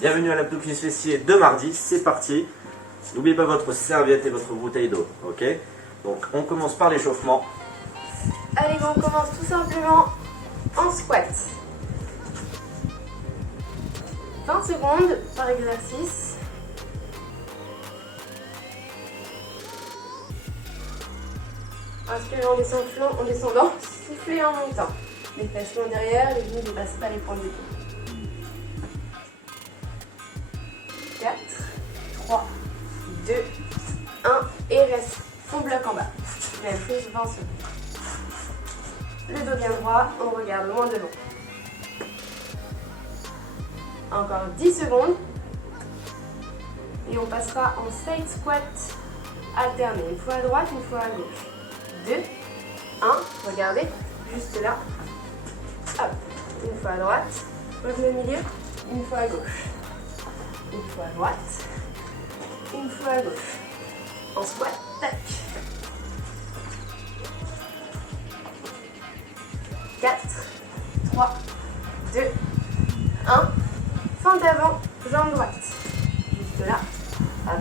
Bienvenue à l'abdo cuisse fessier de mardi, c'est parti. N'oubliez pas votre serviette et votre bouteille d'eau, ok? Donc on commence par l'échauffement. Allez, on commence tout simplement en squat. 20 secondes par exercice. Inspirez en descendant, soufflez en montant. Les fesses loin derrière, les genoux ne dépassent pas les pointes des pieds. 4, 3, 2, 1 et reste. On bloque en bas. Même chose, 20 secondes. Le dos bien droit, on regarde loin devant. Encore 10 secondes. Et on passera en side squat alterné. Une fois à droite, une fois à gauche. 2, 1, regardez, juste là. Hop, une fois à droite, revenez au milieu, une fois à gauche. Une fois à droite, une fois à gauche. En squat, tac. 4, 3, 2, 1. Fente avant, jambe droite. Juste là. Hop.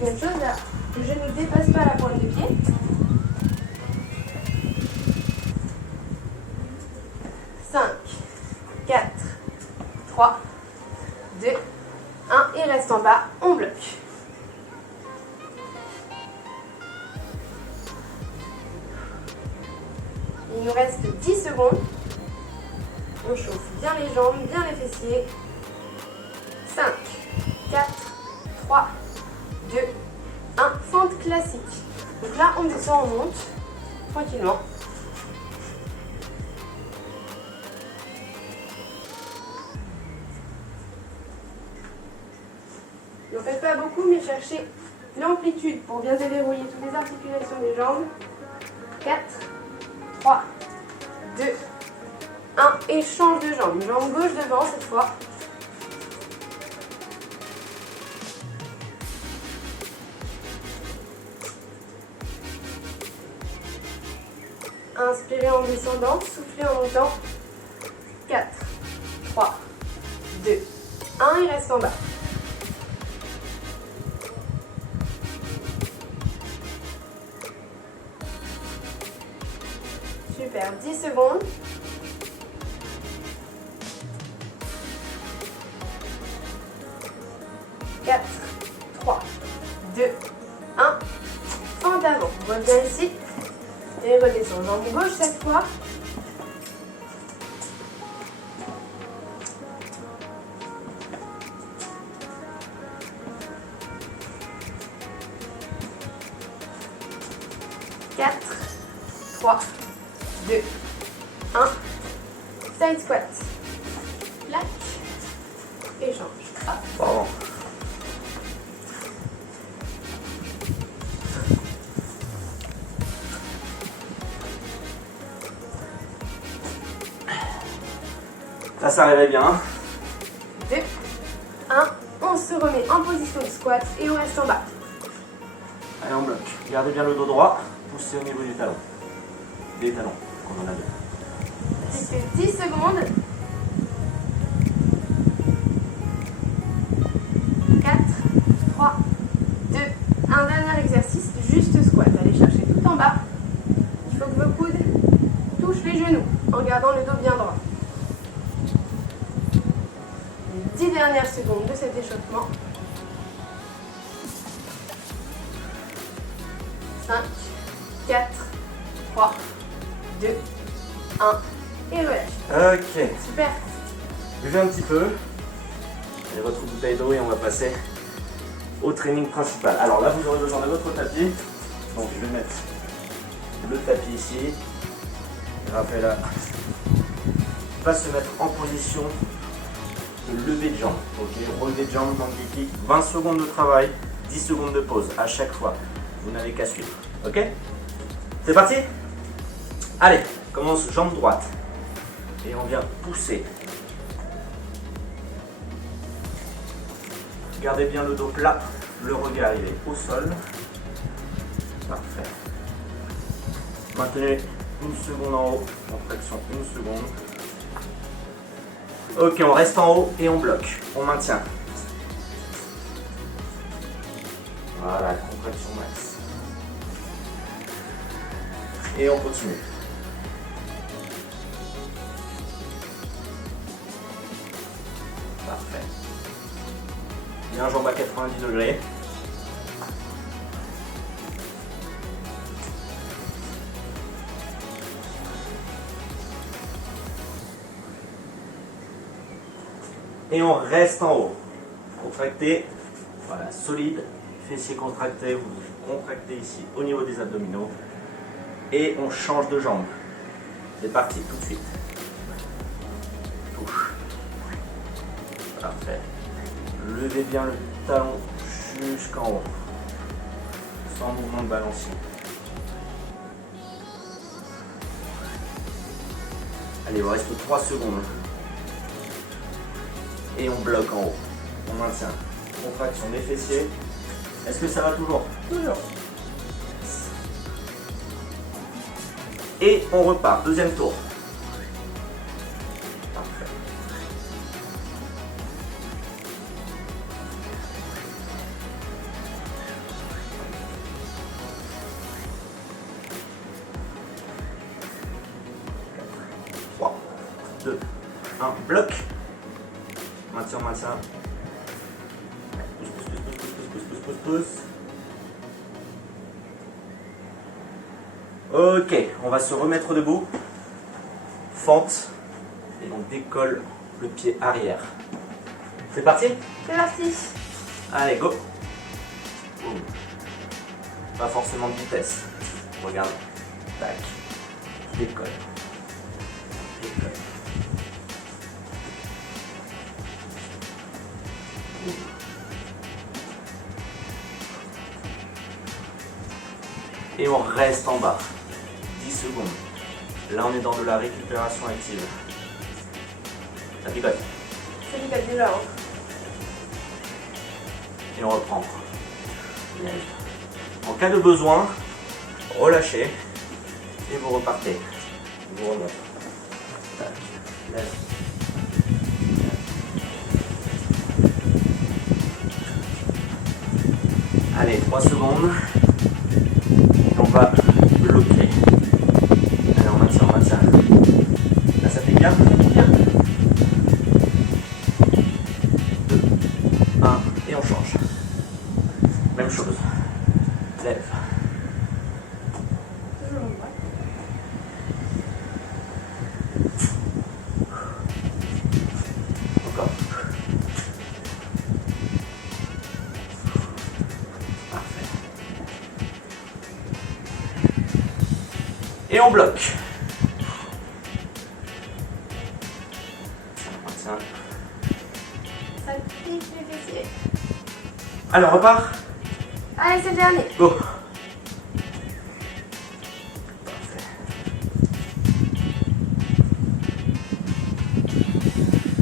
Même chose là. Le genou ne dépasse pas la pointe de pied. 5, 4, 3, 2, 1. Et reste en bas. On bloque. Il nous reste 10 secondes. On chauffe bien les jambes, bien les fessiers. 5, 4, 3, 2, 1. Fente classique. Donc là, on descend, on monte tranquillement. N'en faites pas beaucoup, mais cherchez l'amplitude pour bien déverrouiller toutes les articulations des jambes. 4, 3, 2, 1. Et change de jambe. Jambe gauche devant cette fois. Inspirez en descendant, soufflez en montant. 4, 3, 2, 1. Et reste en bas. Super, 10 secondes. 4, 3, 2, 1. Fente avant. Reviens ici. Et redescend. Jambe gauche cette fois. Quatre, 3, 2, 1. Side squat. Plaque. Échange. Hop. Bon. Ça réveille bien. 2, 1. On se remet en position de squat et on reste en bas. Allez, on bloque. Gardez bien le dos droit. Poussez au niveau du talon. Des talons, on en a deux. Il fait 10 secondes. 4, 3, 2, 1. Dernier exercice, juste squat. Allez chercher tout en bas. Il faut que vos coudes touchent les genoux en gardant le dos bien droit. Les 10 dernières secondes de cet échauffement. 5, 4, 3, 2, 1. Et relâche. Ok. Super. Buvez un petit peu. Allez, votre bouteille d'eau et on va passer au training principal. Alors là, vous aurez besoin de votre tapis. Donc je vais mettre le tapis ici. Raphaël va se mettre en position de lever de jambe. Ok, relevé de jambe, manque du kick. 20 secondes de travail, 10 secondes de pause à chaque fois. Vous n'avez qu'à suivre. Ok? C'est parti? Allez, commence jambe droite. Et on vient pousser. Gardez bien le dos plat, le regard il est au sol. Parfait. Maintenez une seconde en haut, en traction une seconde. Ok, on reste en haut et on bloque. On maintient. Voilà, contraction max. Et on continue. Parfait. Bien jambe à 90 degrés. Et on reste en haut. Contracté. Voilà, solide. Fessiers contractés. Vous contractez ici au niveau des abdominaux. Et on change de jambe. C'est parti, tout de suite. Touche. Parfait. Levez bien le talon jusqu'en haut. Sans mouvement de balancier. Allez, il vous reste 3 secondes. Et on bloque en haut. On maintient. Contraction des fessiers. Est-ce que ça va toujours? Toujours. Et on repart. Deuxième tour. Parfait. Trois, 2, 1, bloc. Maintien, maintien. Pousse. Ok, on va se remettre debout. Fente. Et on décolle le pied arrière. C'est parti? C'est parti. Allez, go. Boum. Pas forcément de vitesse. Regarde. Tac. Décolle. Décolle. Boum. Et on reste en bas. 10 secondes. Là, on est dans de la récupération active. Ça picote. C'est du cap déjà. Hein. Et on reprend. En cas de besoin, relâchez. Et vous repartez. Vous remontez. Tac. Lève. Allez, 3 secondes. Et on va bloquer. Allez, on maintient, on maintient. Là, ça fait bien. Bien. 2, 1, et on change. Même chose. Lève. Toujours en bas. Encore. Parfait. Et on bloque. Tiens. Ça pique les fessiers. Alors, repart. Allez, c'est le dernier. Go. Parfait.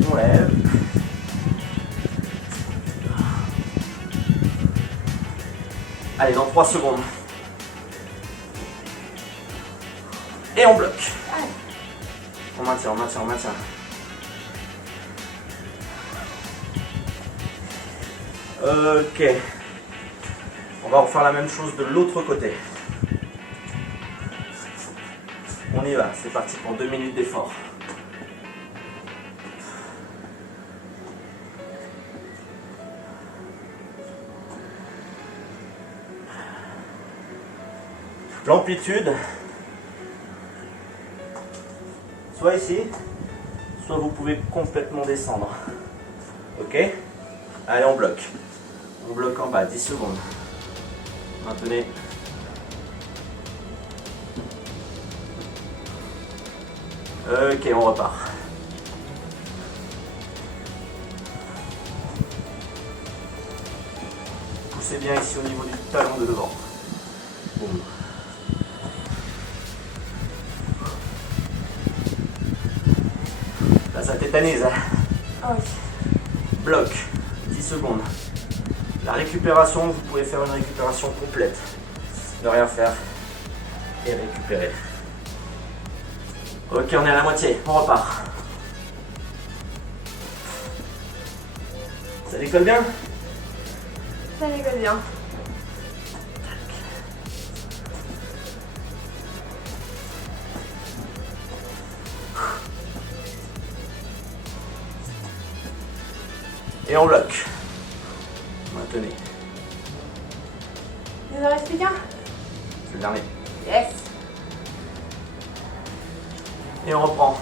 On lève. Allez, dans 3 secondes. Et on bloque. Allez. On maintient, on maintient, on maintient. Ok. On va refaire la même chose de l'autre côté. On y va, c'est parti pour 2 minutes d'effort. L'amplitude, soit ici, soit vous pouvez complètement descendre. Ok? Allez, on bloque. On bloque en bas, 10 secondes. Maintenez. Ok, on repart. Poussez bien ici au niveau du talon de devant. Boum. Là, ça tétanise. Ah oui. Bloc, 10 secondes. La récupération, vous pouvez faire une récupération complète. Ne rien faire et récupérer. Ok, on est à la moitié, on repart. Ça décolle bien? Ça décolle bien. Et on bloque. Maintenez. Il en reste plus qu'un? C'est le dernier. Yes. Et on reprend.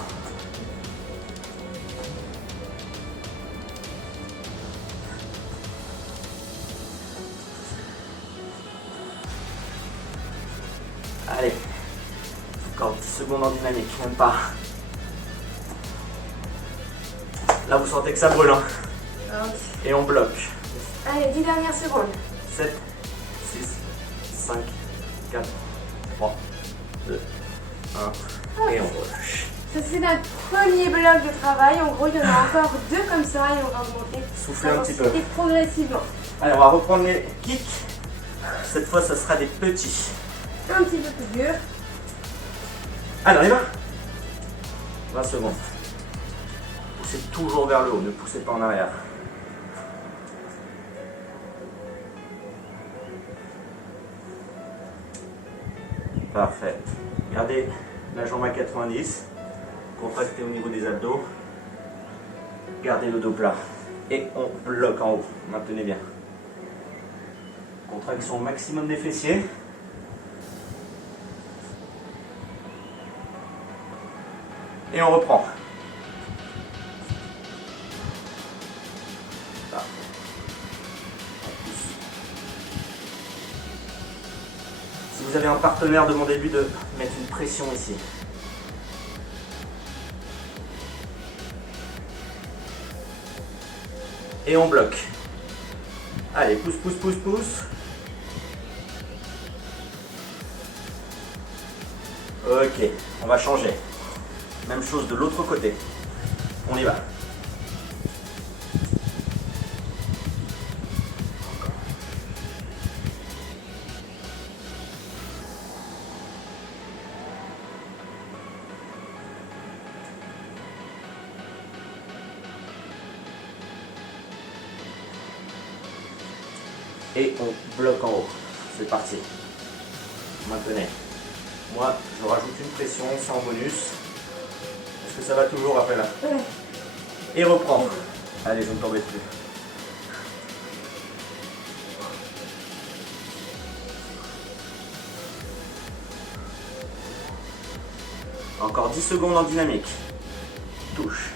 Allez. Encore 10 secondes en dynamique, même pas. Là, vous sentez que ça brûle. Hein. Ok. Et on bloque. Allez, 10 dernières secondes. 7, 6, 5, 4, 3, 2, 1. Et on relâche. Ça, c'est notre premier bloc de travail. En gros, il y en a encore 2 comme ça et on va remonter. Soufflez un petit peu. Et progressivement. Allez, on va reprendre les kicks. Cette fois, ça sera des petits. Un petit peu plus dur. Allez, on y va. 20 secondes. Poussez toujours vers le haut, ne poussez pas en arrière. Parfait. Gardez la jambe à 90. Contractez au niveau des abdos. Gardez le dos plat. Et on bloque en haut. Maintenez bien. Contraction au maximum des fessiers. Et on reprend. Parfait. On pousse. Si vous avez un partenaire, demandez-lui de mettre une pression ici. Et on bloque. Allez, pousse, pousse, pousse, pousse. Ok, on va changer. Même chose de l'autre côté. On y va. Et on bloque en haut. C'est parti. Maintenez. Moi, je rajoute une pression, c'est en bonus. Est-ce que ça va toujours après là? Ouais. Et reprends. Allez, je ne t'embête plus. Encore 10 secondes en dynamique. Touche.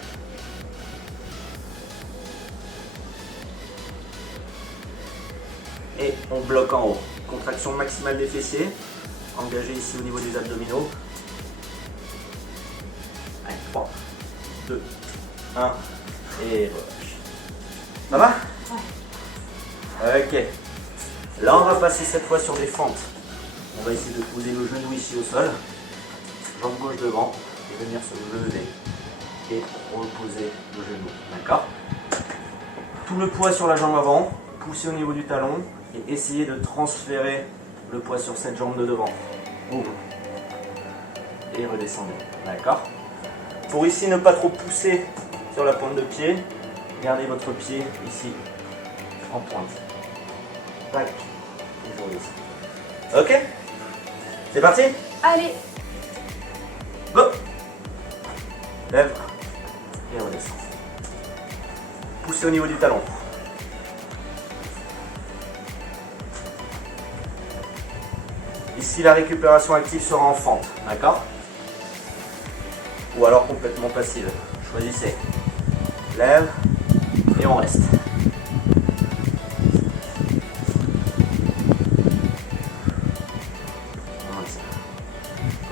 Et on bloque en haut. Contraction maximale des fessiers. Engagé ici au niveau des abdominaux. Allez, 3, 2, 1. Et relâche. Ça va? Ouais. Ok. Là, on va passer cette fois sur des fentes. On va essayer de poser le genou ici au sol. Jambe gauche devant. Et venir se lever. Et reposer le genou. D'accord? Tout le poids sur la jambe avant. Poussez au niveau du talon. Et essayez de transférer le poids sur cette jambe de devant. Boum. Et redescendez. D'accord? Pour ici ne pas trop pousser sur la pointe de pied, gardez votre pied ici en pointe. Tac. Et je redescends. Ok? C'est parti? Allez. Go! Lève. Et redescends. Poussez au niveau du talon. Ici, la récupération active sera en fente, d'accord? Ou alors complètement passive. Choisissez. Lève et on reste.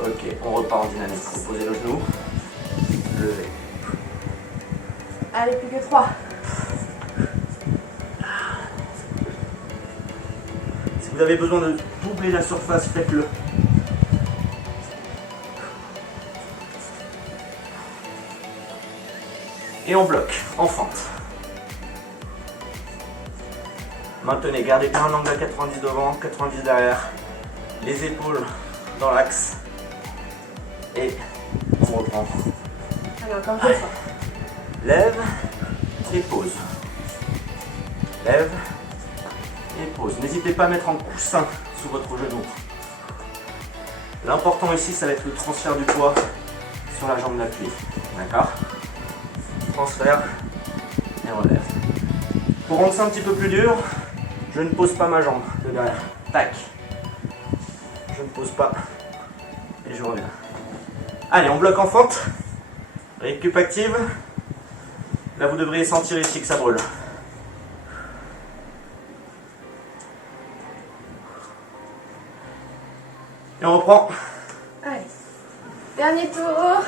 Ok, on repart en dynamique. Reposez le genou. Levez. Allez, plus que 3. Si vous avez besoin de doubler la surface, faites-le. Et on bloque en fente. Maintenez, gardez bien un angle à 90 devant, 90 derrière. Les épaules dans l'axe. Et on reprend. Allez, encore 2 fois. Lève et pose. Lève et pose. N'hésitez pas à mettre un coussin sous votre genou. L'important ici, ça va être le transfert du poids sur la jambe d'appui. D'accord? Transfert et relève. Pour rendre ça un petit peu plus dur, je ne pose pas ma jambe de derrière. Tac. Je ne pose pas et je reviens. Allez, on bloque en fente. Récup active. Là, vous devriez sentir ici que ça brûle. Et on reprend. Allez, dernier tour.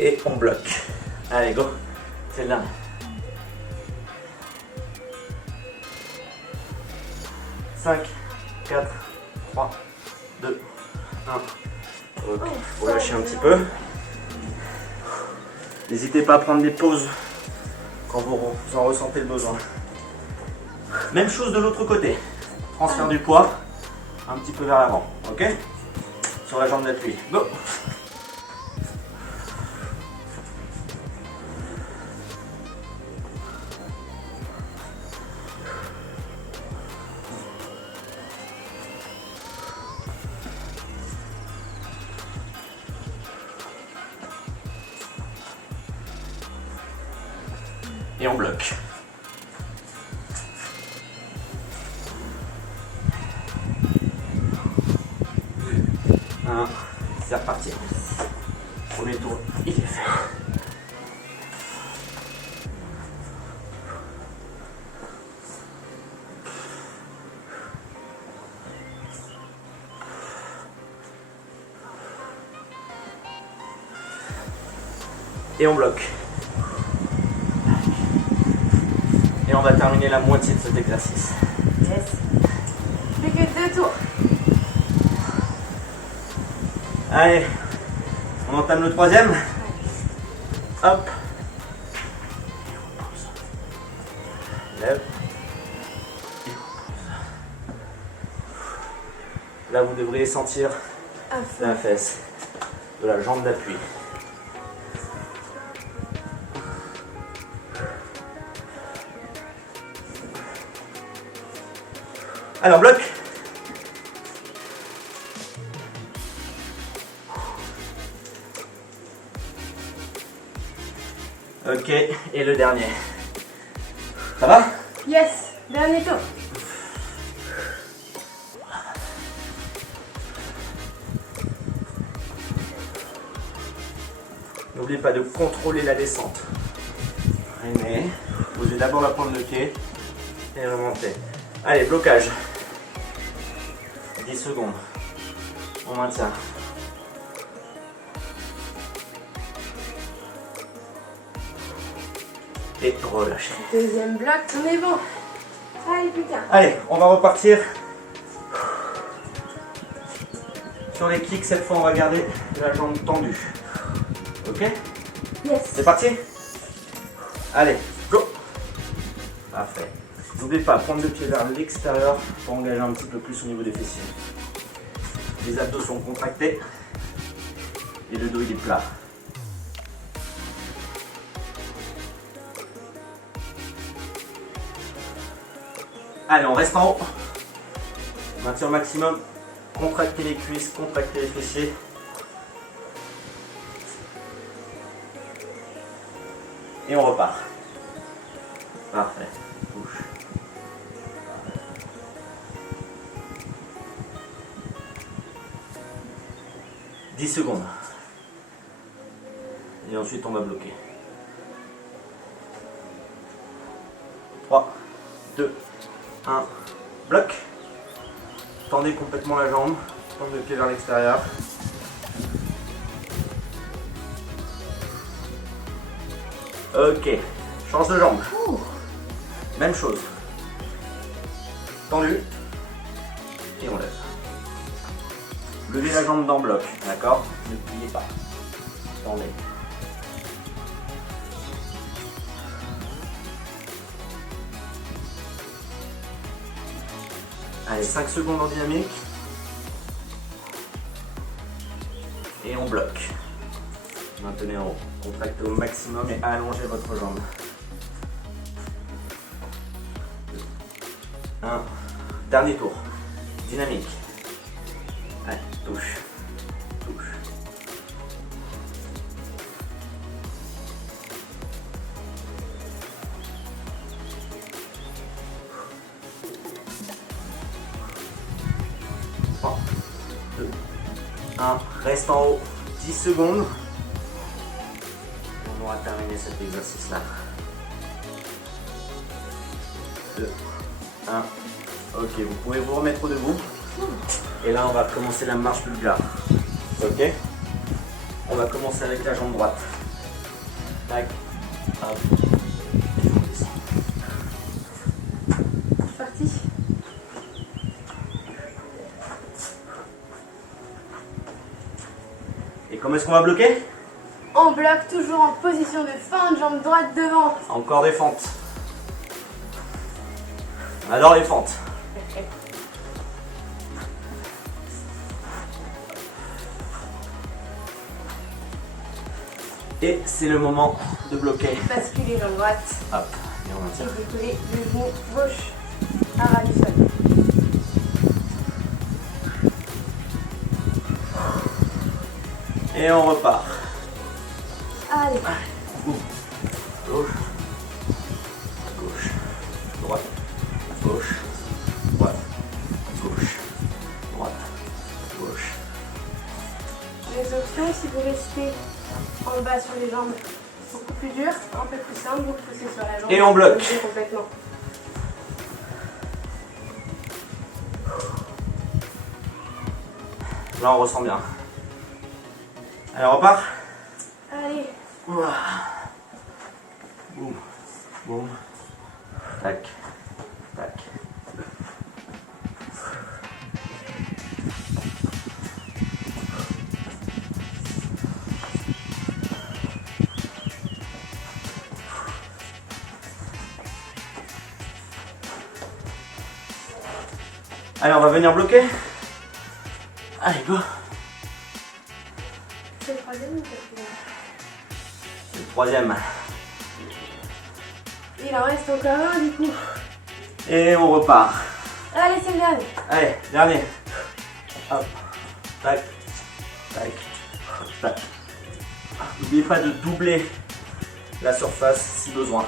Et on bloque. Allez, go. C'est le dernier. Cinq, 4, 3, 2, 1. Ok, faut lâcher un petit peu. N'hésitez pas à prendre des pauses quand vous en ressentez le besoin. Même chose de l'autre côté. Transfert du poids un petit peu vers l'avant. Ok? Sur la jambe d'appui. Go! Et on bloque. C'est reparti. Premier tour, il est fait. Et on bloque. Et on va terminer la moitié de cet exercice. Yes. Plus que 2 tours. Allez, on entame le troisième. Hop. Et on pose. Lève. Et on pose. Là, vous devriez sentir la fesse de la jambe d'appui. Alors, bloc. Ok, et le dernier. Ça va? Yes, dernier tour. N'oubliez pas de contrôler la descente. Freinez. Posez d'abord la pointe de pied et remontez. Allez, blocage. 10 secondes. On maintient. Et relâchez. Deuxième bloc, on est bon. Allez, plus qu'un. Allez, on va repartir. Sur les kicks, cette fois, on va garder la jambe tendue. Ok? Yes. C'est parti? Allez, go! Parfait. N'oubliez pas, prendre le pied vers l'extérieur pour engager un petit peu plus au niveau des fessiers. Les abdos sont contractés et le dos il est plat. Allez, on reste en haut. Maintien au maximum. Contractez les cuisses, contractez les fessiers. Et on repart. Parfait. Bouge. 10 secondes. Et ensuite on va bloquer. 3, 2, 1, bloc. Tendez complètement la jambe, tendez le pied vers l'extérieur. Ok, change de jambe. Même chose. Tendu. Et on lève. Levez la jambe dans le bloc, d'accord? Ne pliez pas. Tendez. Allez, 5 secondes en dynamique. Et on bloque. Maintenez en haut. Contractez au maximum et allongez votre jambe. 1. Dernier tour. Dynamique. Allez, touche. Touche. Trois, 2, 1. Reste en haut 10 secondes. On aura terminé cet exercice-là. 2, 1. Ok, vous pouvez vous remettre debout. Et là, on va commencer la marche bulgare. Ok? On va commencer avec la jambe droite. Tac. Hop. Et on descend. C'est parti. Et comment est-ce qu'on va bloquer? On bloque toujours en position de fente, jambe droite devant. Encore des fentes. On adore les fentes. Et c'est le moment de bloquer. Basculer jambe droite. Hop, et on maintient. Et décoller le genou gauche à ras du sol. Et on repart. Allez. Gauche, gauche, droite, gauche, droite, gauche, droite, gauche. Les options, si vous restez en bas sur les jambes, beaucoup plus dur, un peu plus simple, vous poussez sur la jambe. Et on bloque. Complètement. Là, on ressent bien. Allez, on repart. Allez. Ouah. Boum, boum. Tac, tac. Allez, on va venir bloquer. Allez, go. C'est le troisième ou le quatrième? C'est le troisième. Il en reste encore un du coup. Et on repart. Allez, c'est le dernier. Allez, dernier. Hop. Tac. Tac. Tac. N'oubliez pas de doubler la surface si besoin.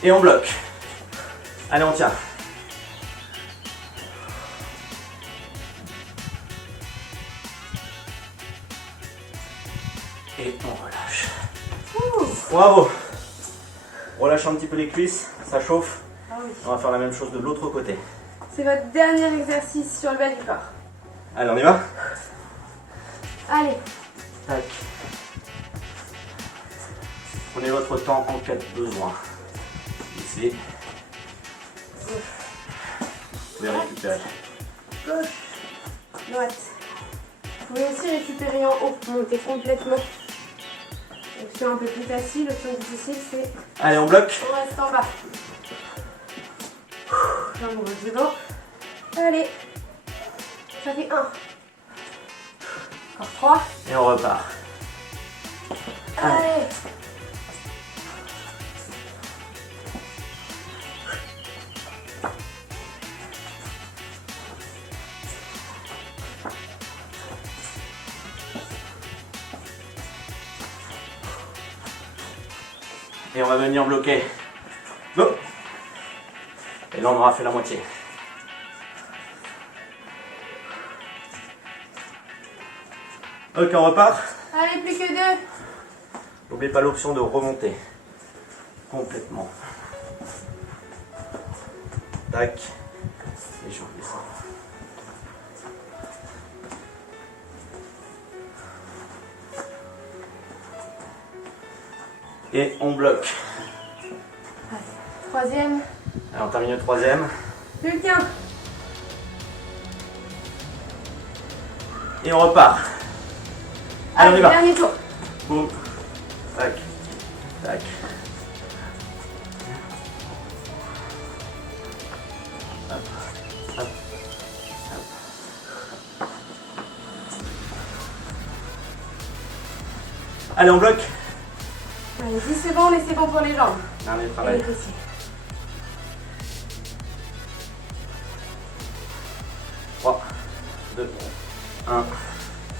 Et on bloque. Allez, on tient. Et on relâche. Bravo. Relâche un petit peu les cuisses, ça chauffe. Ah oui. On va faire la même chose de l'autre côté. C'est votre dernier exercice sur le bas du corps. Allez, on y va. Allez. Tac. Prenez votre temps en cas de besoin. Ici. Vous pouvez récupérer. Gauche. Droite. Vous pouvez aussi récupérer en haut, monter complètement. Option un peu plus facile, option difficile, c'est Allez, on bloque. on reste en bas. Jambe droite devant. Allez. Ça fait 1. Encore 3. Et on repart. Allez. Et on va venir bloquer. Go. Et là, on aura fait la moitié. Ok, on repart. Allez, plus que 2. N'oubliez pas l'option de remonter. Complètement. Tac. Et je redescends. Et on bloque. Allez, troisième. Alors, on termine le troisième. Je le tiens. Et on repart. Allez, on y va. Dernier tour. Boum. Tac. Tac. Hop. Hop. Hop. Allez, on bloque. Allez, 10 secondes et c'est bon pour les jambes. Dernier Et les travail. fessiers. 3, 2, 1.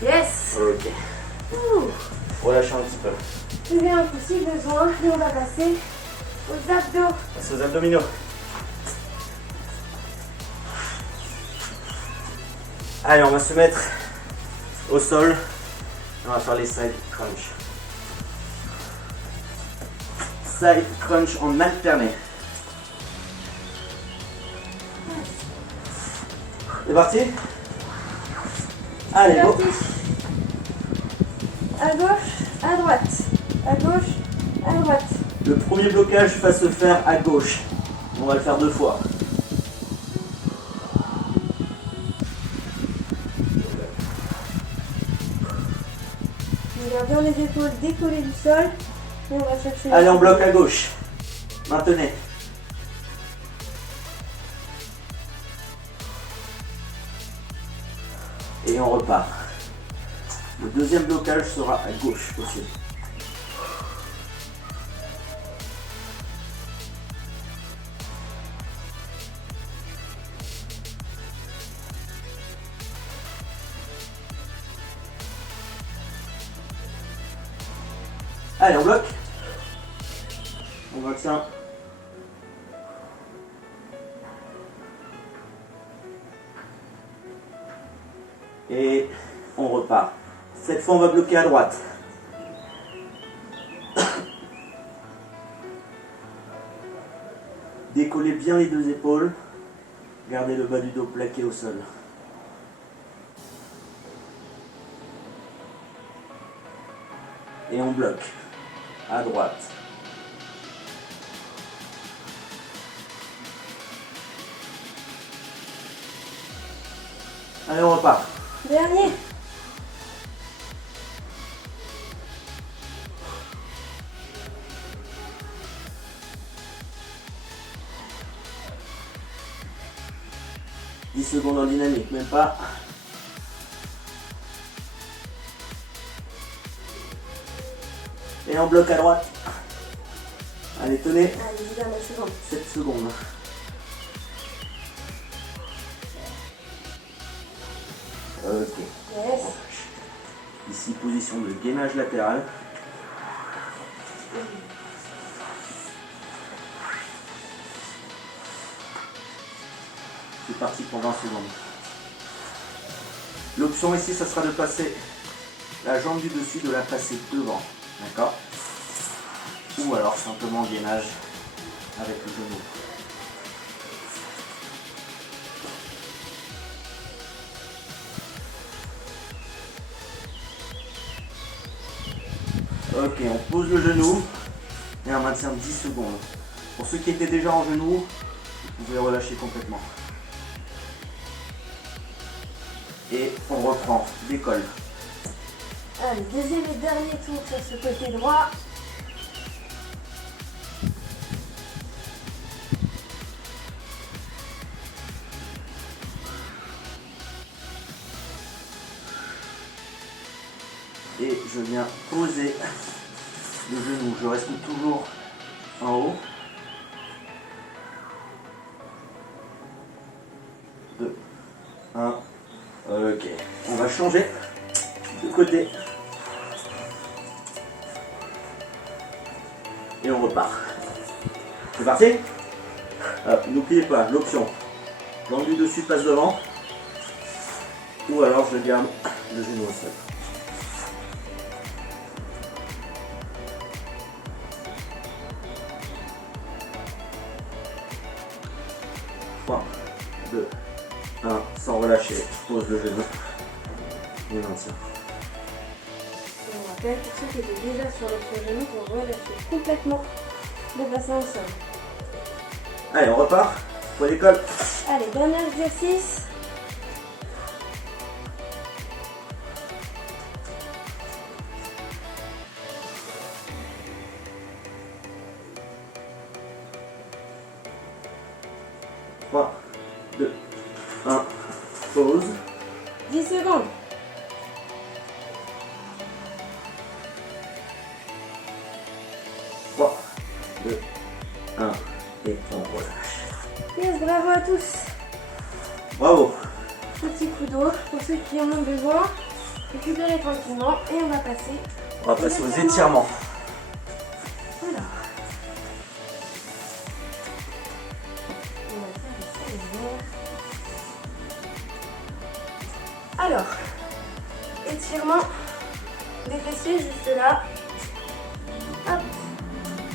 Yes. Ok. Ouh. Relâchez un petit peu. Plus bien un coup si besoin. Et on va passer aux abdos. Passe aux abdominaux. Allez, on va se mettre au sol. On va faire les side crunch. Side crunch en alterné. C'est parti? Allez, C'est go. parti. À gauche, à droite. À gauche, à droite. Le premier blocage va se faire à gauche. On va le faire 2 fois. On garde bien les épaules décollées du sol. Et on va chercher. Allez, on bloque à gauche. Maintenez. Et on repart. Le deuxième blocage sera à gauche aussi. Allez, on bloque. On maintient. Et on repart. Cette fois, on va bloquer à droite. Décollez bien les deux épaules. Gardez le bas du dos plaqué au sol. Et on bloque à droite. Allez, on repart. Dernier. Dix secondes en dynamique, même pas. Et on bloque à droite. Allez, tenez. Allez, dernière seconde. 7 secondes. Ok. Yes. Ici, position de gainage latéral. C'est parti pour 20 secondes. L'option ici, ça sera de passer la jambe du dessus, de la passer devant. D'accord? Ou alors simplement gainage avec le genou. Ok, on pose le genou et on maintient 10 secondes. Pour ceux qui étaient déjà en genou, vous pouvez relâcher complètement. Et on reprend, décolle. Allez, deuxième et dernier tour sur ce côté droit. Et je viens poser le genou. Je reste toujours en haut. 2, 1. Ok. On va changer de côté. Et on repart. C'est parti? N'oubliez pas l'option. L'angle du dessus passe devant. Ou alors je garde le genou au sol. 3, 2, 1, sans relâcher, pose le genou et maintien. Et on rappelle pour ceux qui étaient déjà sur l'autre genou pour relâcher complètement le bassin au sol. Allez, on repart, point d'école. Allez, dernier exercice. pause. 10 secondes. 3, 2, 1 et on relâche. Yes, bravo à tous. Bravo. Petit coup d'eau pour ceux qui en ont besoin. Récupérez tranquillement et on va passer. On va passer aux étirements. Voilà. On va faire des saisons. Alors, étirement des fessiers juste là. Hop.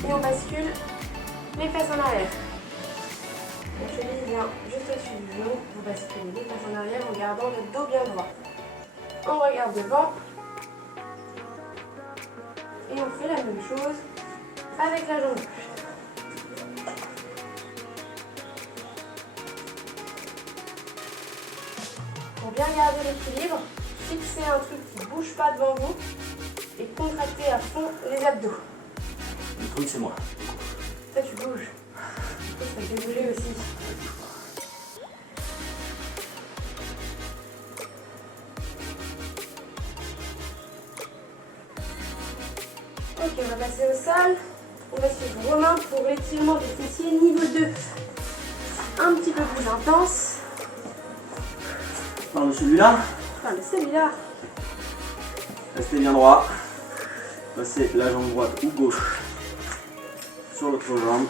Et on bascule les fesses en arrière. La cheville vient juste au-dessus du genou. Vous basculez les fesses en arrière en gardant le dos bien droit. On regarde devant. Et on fait la même chose avec la jambe gauche. Pour bien garder l'équilibre, fixez un truc qui ne bouge pas devant vous et contractez à fond les abdos. Le truc c'est moi. Ça tu bouges. Ça fait bouger aussi. Ok, on va passer au sol. On va suivre Romain pour l'étirement des fessiers niveau 2. Un petit peu plus intense. On parle de celui-là. Enfin, celui-là. Restez bien droit. Passez la jambe droite ou gauche sur l'autre jambe.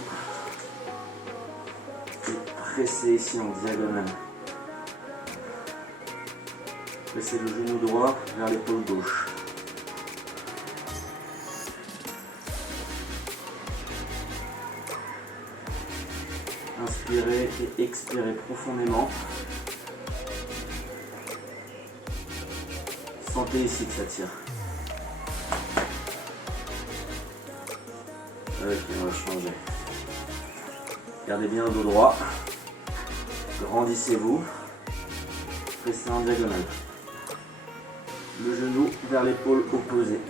Et pressez ici en diagonale. Pressez le genou droit vers l'épaule gauche. Inspirez et expirez profondément. Sentez ici que ça tire. Ok, on va changer. Gardez bien le dos droit. Grandissez-vous. Restez en diagonale. Le genou vers l'épaule opposée.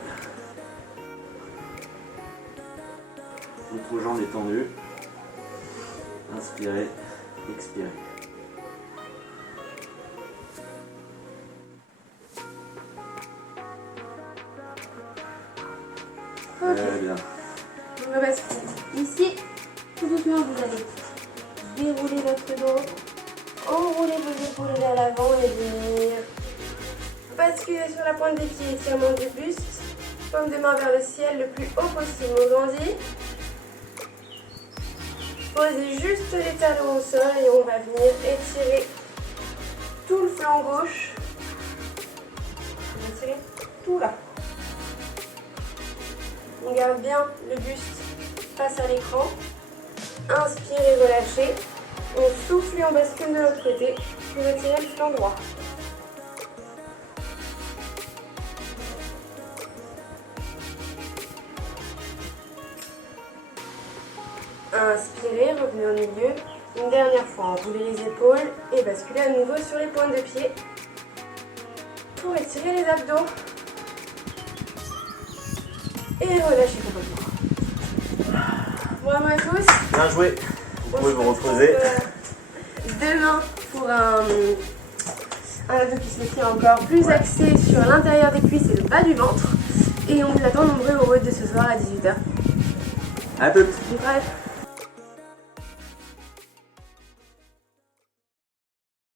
L'autre jambe est tendue. Inspirez, expirez. Ok. Très bien. On va basculer ici. Tout doucement, vous allez dérouler votre dos, enrouler vos épaules vers l'avant et venir basculer sur la pointe des pieds, étirement du buste, paume de main vers le ciel le plus haut possible. On grandit. Posez juste les talons au sol et on va venir étirer tout le flanc gauche. On va étirer tout là. On garde bien le buste face à l'écran. Inspirez, relâchez. On souffle et on bascule de l'autre côté pour étirer le flanc droit. Inspirez, revenez au milieu. Une dernière fois, enroulez les épaules et basculez à nouveau sur les pointes de pied pour étirer les abdos. Et relâchez complètement. Bravo à tous. Bien joué. Vous pouvez vous reposer. Demain pour un abdo qui se fait encore plus axé sur l'intérieur des cuisses et le bas du ventre. Et on vous attend nombreux au vote de ce soir à 18h. À toutes. Bref.